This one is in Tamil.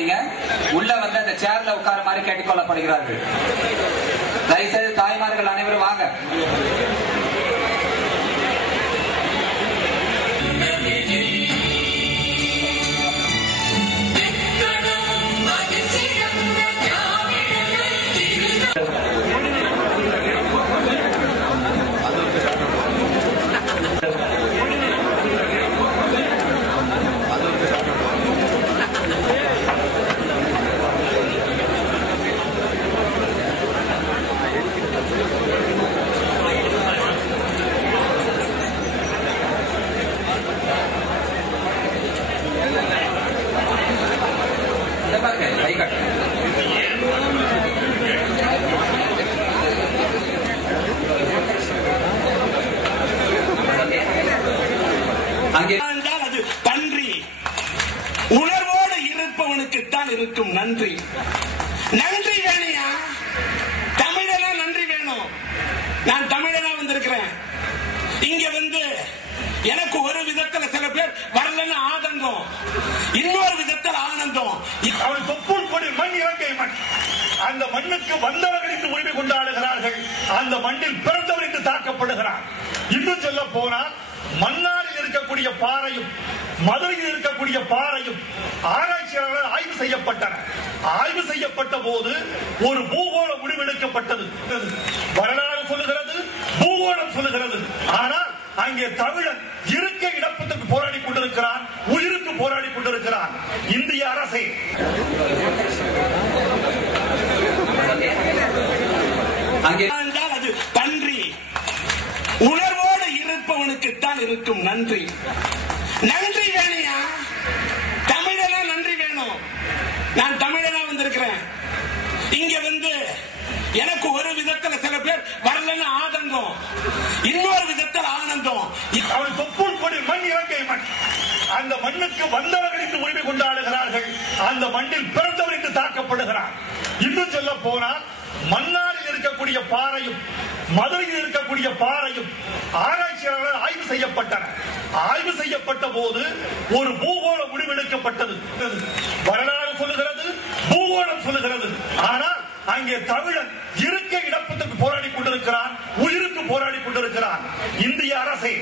உட்காராதீங்க, உள்ள வந்து அந்த சேர்ல உட்காருமாறு கேட்டுக்கொள்ளப்படுகிறார்கள். தயவுசெய்து தாய்மார்கள் அனைவரும் வாங்க. அது பன்றி உணர்வோடு இருப்பவனுக்குத்தான் இருக்கும் நன்றி. நன்றி வேணையா? தமிழனா நன்றி வேணும். நான் தமிழனா வந்திருக்கிறேன். இங்க வந்து எனக்கு ஒரு விதத்துல சில பேர் வரலன்னு ஆதங்கம், இன்னொரு விதத்தில் ஆனந்தம். அவன் தொப்புள் கொடி மண் இறங்கை மண். அந்த மண்ணுக்கு வந்தவர்கள் என்று உரிமை கொண்டாடுகிறார்கள். அந்த மண்ணில் பிறந்தவர் என்று தாக்கப்படுகிறார். இன்னும் சொல்ல போனால் மன்னாரில் இருக்கக்கூடிய பாறையும் மதுரையில் இருக்கக்கூடிய பாறையும் ஆராய்ச்சியாளர்கள் ஆய்வு செய்யப்பட்டன. ஆய்வு செய்யப்பட்ட போது ஒரு பூகோள முடிவெடுக்கப்பட்டது. வரலாறு சொல்லுகிறது, பூகோளம் சொல்லுகிறது. ஆனால் அங்கே தமிழன் இருக்க இடப்பட்டுக்கு போராடி கொண்டிருக்கிறான், உயிருக்கு போராடி கொண்டிருக்கிறான். இந்திய அரசே அது பன்றி உணர்வோடு இருப்பவனுக்குத்தான் இருக்கும் நன்றி. நன்றி வேணையா? தமிழனா நன்றி வேணும். நான் தமிழனா வந்திருக்கிறேன். இங்க வந்து எனக்கு ஒரு விதத்துல சில பேர் வரலன்னு ஆதங்கம், இன்னொரு விதத்தில் ஆனந்தம். அவன் தொப்புள் கொடி மண் இறங்கை மண். அந்த மண்ணுக்கு வந்தவர்கள் என்று உரிமை கொண்டாடுகிறார்கள். அந்த மண்ணில் பிறந்தவர் என்று தாக்கப்படுகிறார். இன்னும் சொல்ல போனால் மன்னாரில் இருக்கக்கூடிய பாறையும் மதுரையில் இருக்கக்கூடிய பாறையும் ஆராய்ச்சியாளர்கள் ஆய்வு செய்யப்பட்டன. ஆய்வு செய்யப்பட்ட போது ஒரு பூகோள முடிவெடுக்கப்பட்டது. வரலாறு சொல்லுகிறது, பூகோளம் சொல்லுகிறது. ஆனால் அங்கே தமிழன் இருக்க இடப்பட்டுக்கு போராடி கொண்டிருக்கிறான், உயிருக்கு போராடி கொண்டிருக்கிறான். இந்திய அரசே